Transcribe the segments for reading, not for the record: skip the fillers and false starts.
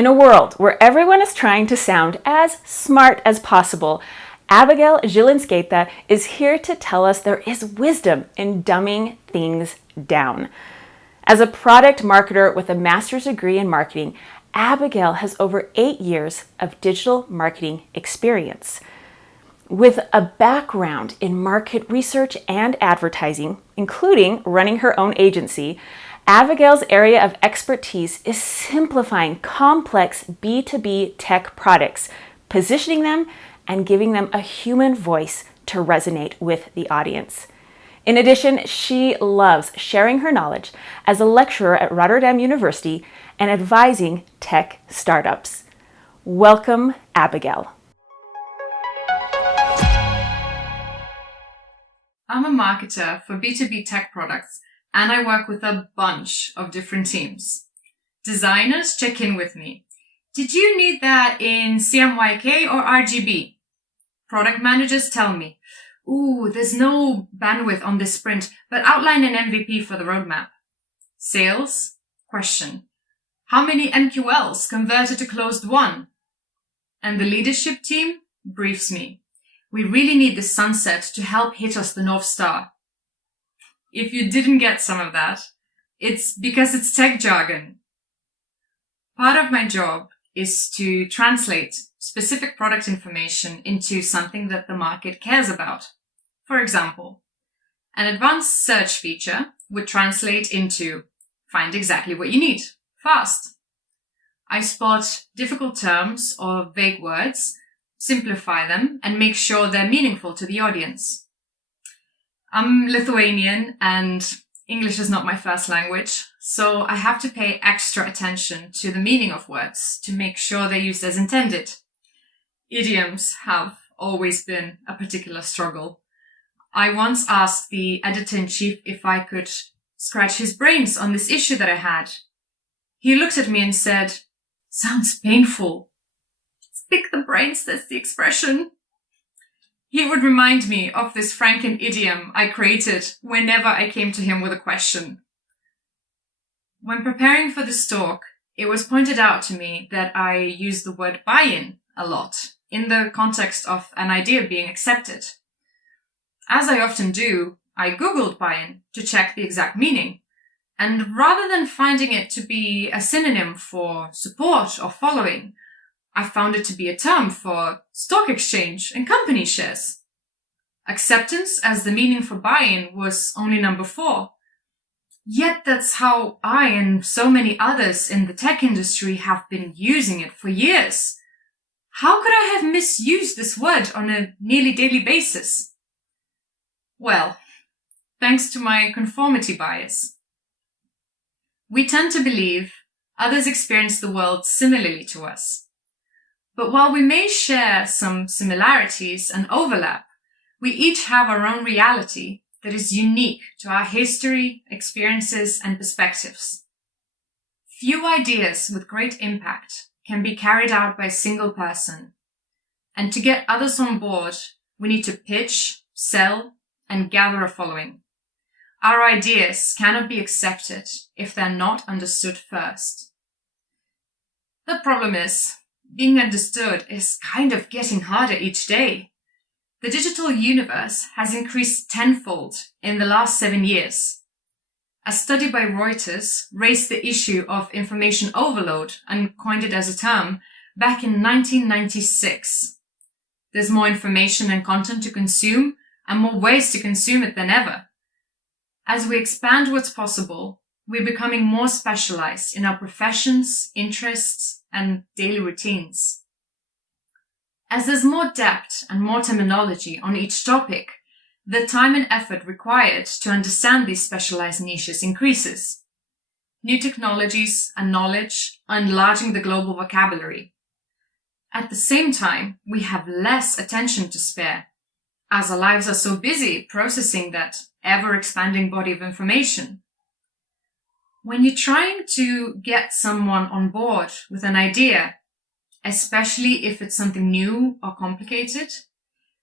In a world where everyone is trying to sound as smart as possible, Abigail Zilinskaite is here to tell us there is wisdom in dumbing things down. As a product marketer with a master's degree in marketing, Abigail has over 8 years of digital marketing experience. With a background in market research and advertising, including running her own agency, Abigail's area of expertise is simplifying complex B2B tech products, positioning them and giving them a human voice to resonate with the audience. In addition, she loves sharing her knowledge as a lecturer at Rotterdam University and advising tech startups. Welcome, Abigail. I'm a marketer for B2B tech products, and I work with a bunch of different teams. Designers check in with me. Did you need that in CMYK or RGB? Product managers tell me, ooh, there's no bandwidth on this sprint, but outline an MVP for the roadmap. Sales, question, how many MQLs converted to closed won? And the leadership team briefs me. We really need the sunset to help hit us the North Star. If you didn't get some of that, it's because it's tech jargon. Part of my job is to translate specific product information into something that the market cares about. For example, an advanced search feature would translate into find exactly what you need, fast. I spot difficult terms or vague words, simplify them, and make sure they're meaningful to the audience. I'm Lithuanian and English is not my first language, so I have to pay extra attention to the meaning of words to make sure they're used as intended. Idioms have always been a particular struggle. I once asked the editor-in-chief if I could scratch his brains on this issue that I had. He looked at me and said, "Sounds painful." "Pick the brains," that's the expression. He would remind me of this Franken idiom I created whenever I came to him with a question. When preparing for this talk, it was pointed out to me that I use the word buy-in a lot in the context of an idea being accepted. As I often do, I Googled buy-in to check the exact meaning, and rather than finding it to be a synonym for support or following, I found it to be a term for stock exchange and company shares. Acceptance as the meaning for buy-in was only number 4. Yet that's how I and so many others in the tech industry have been using it for years. How could I have misused this word on a nearly daily basis? Well, thanks to my conformity bias. We tend to believe others experience the world similarly to us. But while we may share some similarities and overlap, we each have our own reality that is unique to our history, experiences, and perspectives. Few ideas with great impact can be carried out by a single person. And to get others on board, we need to pitch, sell, and gather a following. Our ideas cannot be accepted if they're not understood first. The problem is, being understood is kind of getting harder each day. The digital universe has increased tenfold in the last 7 years. A study by Reuters raised the issue of information overload and coined it as a term back in 1996. There's more information and content to consume and more ways to consume it than ever. As we expand what's possible, we're becoming more specialized in our professions, interests, and daily routines. As there's more depth and more terminology on each topic, the time and effort required to understand these specialized niches increases. New technologies and knowledge are enlarging the global vocabulary. At the same time, we have less attention to spare, as our lives are so busy processing that ever-expanding body of information. When you're trying to get someone on board with an idea, especially if it's something new or complicated,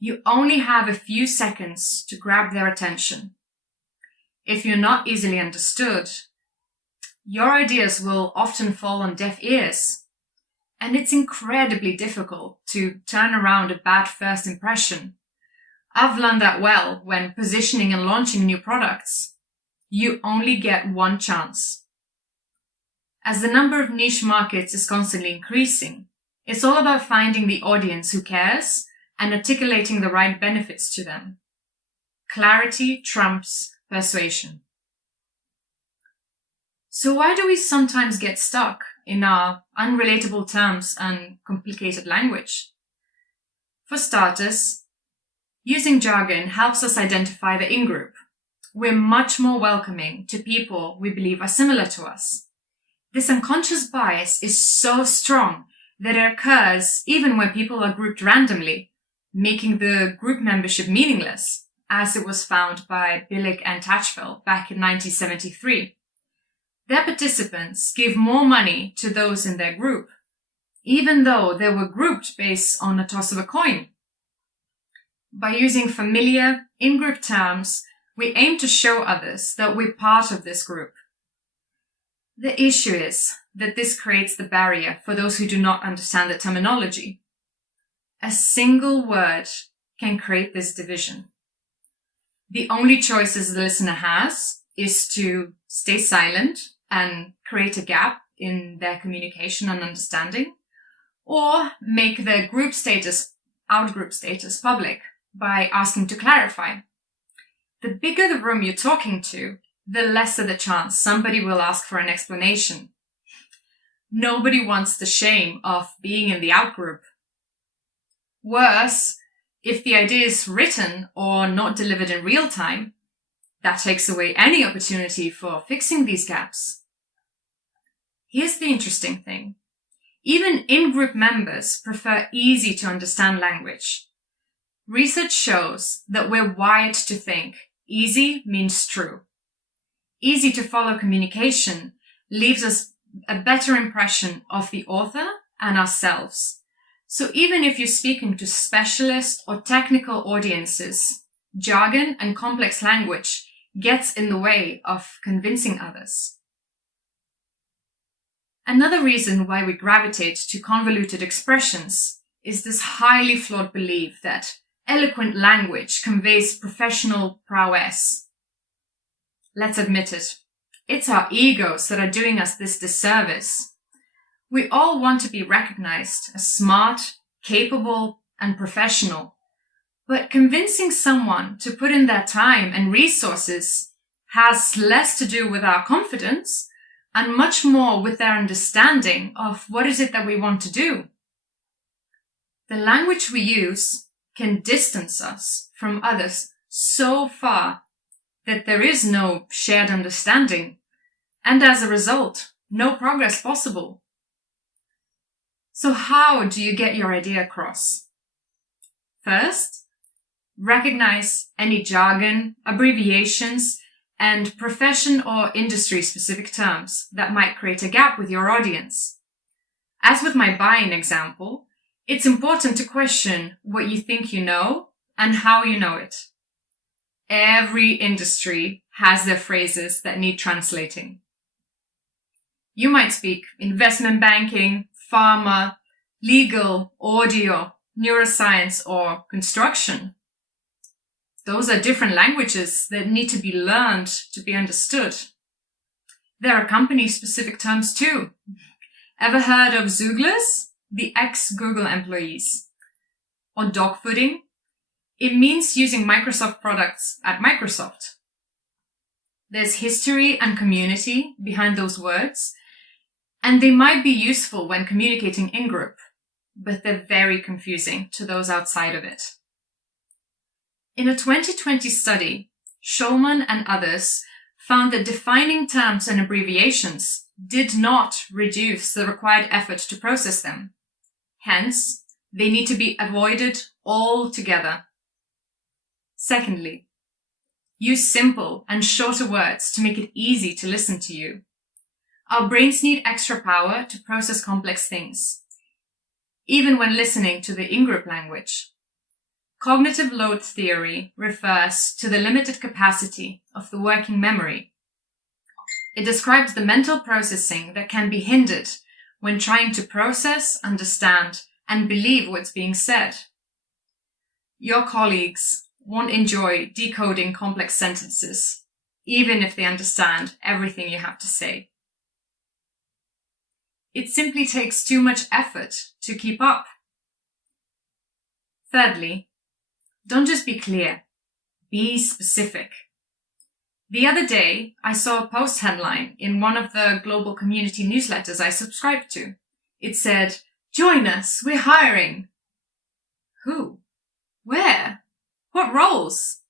you only have a few seconds to grab their attention. If you're not easily understood, your ideas will often fall on deaf ears. and it's incredibly difficult to turn around a bad first impression. I've learned that well when positioning and launching new products. You only get one chance. As the number of niche markets is constantly increasing, it's all about finding the audience who cares and articulating the right benefits to them. Clarity trumps persuasion. So why do we sometimes get stuck in our unrelatable terms and complicated language? For starters, using jargon helps us identify the in-group. We're much more welcoming to people we believe are similar to us. This unconscious bias is so strong that it occurs even when people are grouped randomly, making the group membership meaningless, as it was found by Billig and Tatchfeld back in 1973. Their participants gave more money to those in their group, even though they were grouped based on a toss of a coin. By using familiar, in-group terms, we aim to show others that we're part of this group. The issue is that this creates the barrier for those who do not understand the terminology. A single word can create this division. The only choices the listener has is to stay silent and create a gap in their communication and understanding, or make their group status, out-group status public by asking to clarify. The bigger the room you're talking to, the lesser the chance somebody will ask for an explanation. Nobody wants the shame of being in the out-group. Worse, if the idea is written or not delivered in real time, that takes away any opportunity for fixing these gaps. Here's the interesting thing. Even in-group members prefer easy to understand language. Research shows that we're wired to think easy means true. Easy to follow communication leaves us a better impression of the author and ourselves. So even if you're speaking to specialist or technical audiences, jargon and complex language gets in the way of convincing others. Another reason why we gravitate to convoluted expressions is this highly flawed belief that eloquent language conveys professional prowess. Let's admit it. It's our egos that are doing us this disservice. We all want to be recognized as smart, capable, and professional. But convincing someone to put in their time and resources has less to do with our confidence and much more with their understanding of what is it that we want to do. The language we use can distance us from others so far that there is no shared understanding, and as a result, no progress possible. So how do you get your idea across? First, recognize any jargon, abbreviations, and profession or industry-specific terms that might create a gap with your audience. As with my buy-in example, it's important to question what you think you know and how you know it. Every industry has their phrases that need translating. You might speak investment banking, pharma, legal, audio, neuroscience, or construction. Those are different languages that need to be learned to be understood. There are company-specific terms too. Ever heard of Zooglers? The ex-Google employees. Or dogfooding? It means using Microsoft products at Microsoft. There's history and community behind those words, and they might be useful when communicating in group, but they're very confusing to those outside of it. In a 2020 study, Schulman and others found that defining terms and abbreviations did not reduce the required effort to process them. Hence, they need to be avoided altogether. Secondly, use simple and shorter words to make it easy to listen to you. Our brains need extra power to process complex things, even when listening to the in-group language. Cognitive load theory refers to the limited capacity of the working memory. It describes the mental processing that can be hindered when trying to process, understand, and believe what's being said. Your colleagues won't enjoy decoding complex sentences, even if they understand everything you have to say. It simply takes too much effort to keep up. Thirdly, don't just be clear, be specific. The other day, I saw a post headline in one of the global community newsletters I subscribe to. It said, "Join us, we're hiring." Who? Where? What roles?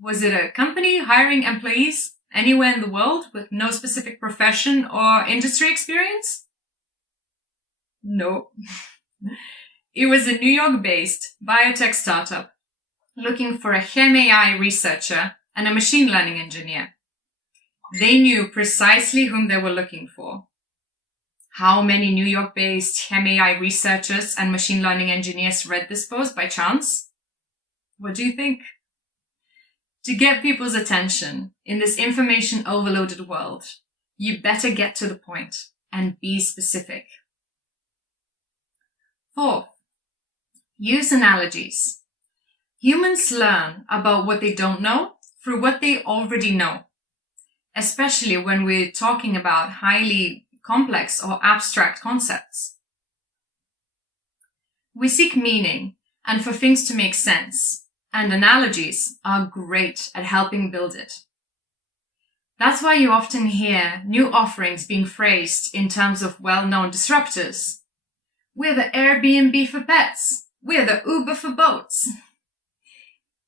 Was it a company hiring employees anywhere in the world with no specific profession or industry experience? No. It was a New York-based biotech startup looking for a ChemAI researcher and a machine learning engineer. They knew precisely whom they were looking for. How many New York-based ChemAI researchers and machine learning engineers read this post by chance? What do you think? To get people's attention in this information overloaded world, you better get to the point and be specific. Fourth, use analogies. Humans learn about what they don't know through what they already know, especially when we're talking about highly complex or abstract concepts. We seek meaning and for things to make sense, and analogies are great at helping build it. That's why you often hear new offerings being phrased in terms of well-known disruptors. We're the Airbnb for pets. We're the Uber for boats.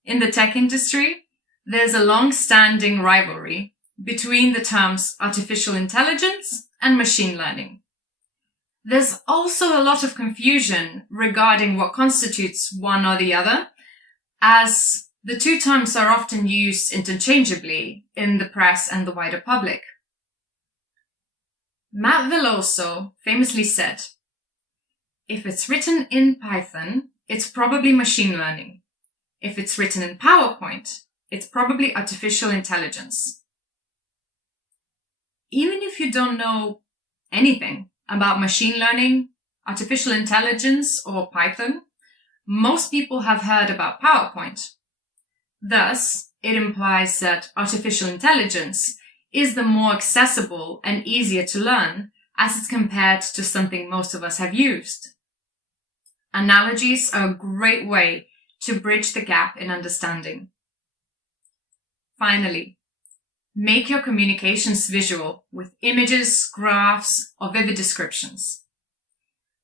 In the tech industry, there's a long-standing rivalry between the terms artificial intelligence and machine learning. There's also a lot of confusion regarding what constitutes one or the other, as the two terms are often used interchangeably in the press and the wider public. Matt Veloso famously said, "If it's written in Python, it's probably machine learning. If it's written in PowerPoint, it's probably artificial intelligence." Even if you don't know anything about machine learning, artificial intelligence, or Python, most people have heard about PowerPoint. Thus, it implies that artificial intelligence is the more accessible and easier to learn as it's compared to something most of us have used. Analogies are a great way to bridge the gap in understanding. Finally, make your communications visual with images, graphs, or vivid descriptions.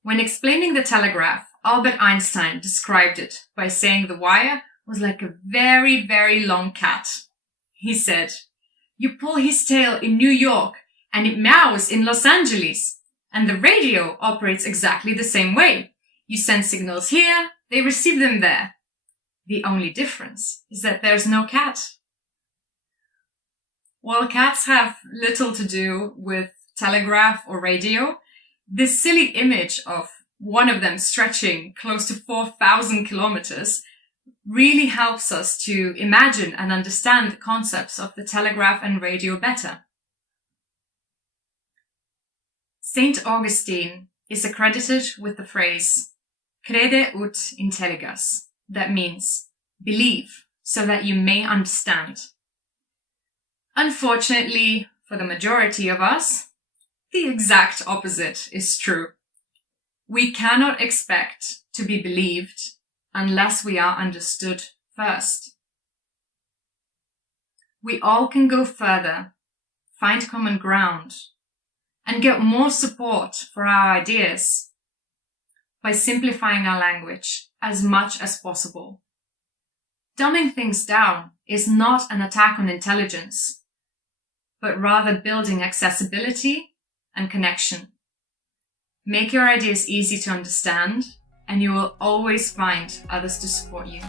When explaining the telegraph, Albert Einstein described it by saying the wire was like a very, very long cat. He said, "You pull his tail in New York and it meows in Los Angeles. And the radio operates exactly the same way. You send signals here, they receive them there. The only difference is that there's no cat." While cats have little to do with telegraph or radio, this silly image of one of them stretching close to 4,000 kilometers really helps us to imagine and understand the concepts of the telegraph and radio better. Saint Augustine is accredited with the phrase "crede ut intelligas," that means believe so that you may understand. Unfortunately, for the majority of us, the exact opposite is true. We cannot expect to be believed unless we are understood first. We all can go further, find common ground, and get more support for our ideas by simplifying our language as much as possible. Dumbing things down is not an attack on intelligence, but rather building accessibility and connection. Make your ideas easy to understand, and you will always find others to support you.